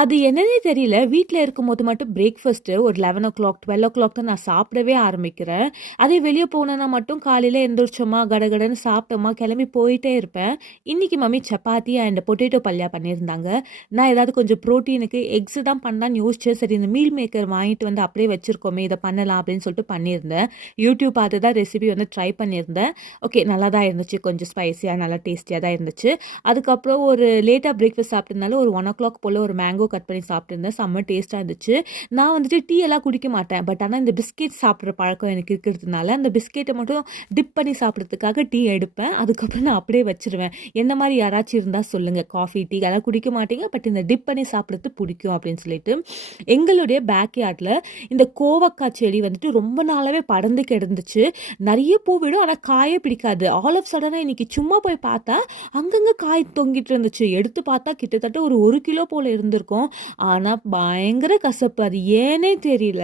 அது என்னன்னே தெரியல. வீட்ல இருக்கும்போது மட்டும் பிரேக்ஃபாஸ்ட்டு ஒரு 11:00, 12:00 தான் நான் சாப்பிடவே ஆரம்பிக்கிறேன். அதே வெளிய போனேன்னா மட்டும் காலையில எந்திரிச்சோமா, கடகடன்னு சாப்பிட்டோமா, கிளம்பி போயிட்டே இருப்பேன். இன்னைக்கு மம்மி சப்பாத்தி அண்ட் பொட்டேட்டோ பல்யா பண்ணியிருந்தாங்க. நான் ஏதாவது கொஞ்சம் புரோட்டீனுக்கு எக்ஸ் தான் பண்ணலான்னு யோசிச்சேன். சரி இந்த மீல் மேக்கர் வாங்கிட்டு வந்து அப்படியே வச்சிருக்கோமே, இத பண்ணலாம் அப்படின்னு சொல்லிட்டு பண்ணியிருந்தேன். யூடியூப் பார்த்து தான் ரெசிபி வந்து ட்ரை பண்ணியிருந்தேன். ஓகே நல்லா தான் இருந்துச்சு. கொஞ்சம் ஸ்பைசியா, நல்லா டேஸ்டியா தான் இருந்துச்சு. அதுக்கப்புறம் ஒரு லேட்டா பிரேக்ஃபாஸ்ட் சாப்பிட்டதுனால ஒரு 1:00 போல ஒரு மேங்கோ கட் பண்ணி சாப்பிட்டுருந்தேன். செம்ம டேஸ்ட்டா இருந்துச்சு. நான் வந்துட்டு டீ எல்லாம் குடிக்க மாட்டேன். பட் ஆனா இந்த பிஸ்கெட் சாப்பிடுற பழக்கம் எனக்கு இருக்கிறதுனால, அந்த பிஸ்கெட்ட மட்டும் டிப் பண்ணி சாப்பிடுறதுக்காக டீ எடுப்பேன். அதுக்கப்புறம் நான் அப்படியே வச்சுருவேன். என்ன மாரி யாராச்சும் இருந்தா சொல்லுங்க. காஃபி, டீ அதெல்லாம் குடிக்க மாட்டீங்க. பட் இந்த டிப் பண்ணி சாப்பிடுறது பிடிக்கும் அப்படின்னு சொல்லிட்டு. எங்களுடைய பேக் யார்ட்ல இந்த கோவக்காய் செடி வந்துட்டு ரொம்ப நாளாவே படர்ந்து கிடந்துச்சு. நெறைய பூ விடும். ஆனா காயே பிடிக்காது. ஆல் ஆஃப் சடனா இன்னைக்கு சும்மா போய் பார்த்தா, அங்கங்க காய் தொங்கிட்டு இருந்துச்சு. எடுத்து பார்த்தா கிட்டத்தட்ட ஒரு 1 கிலோ போல இருந்திருக்கும். ஆனா பயங்கர கசப்பு. அது ஏன்னே தெரியல.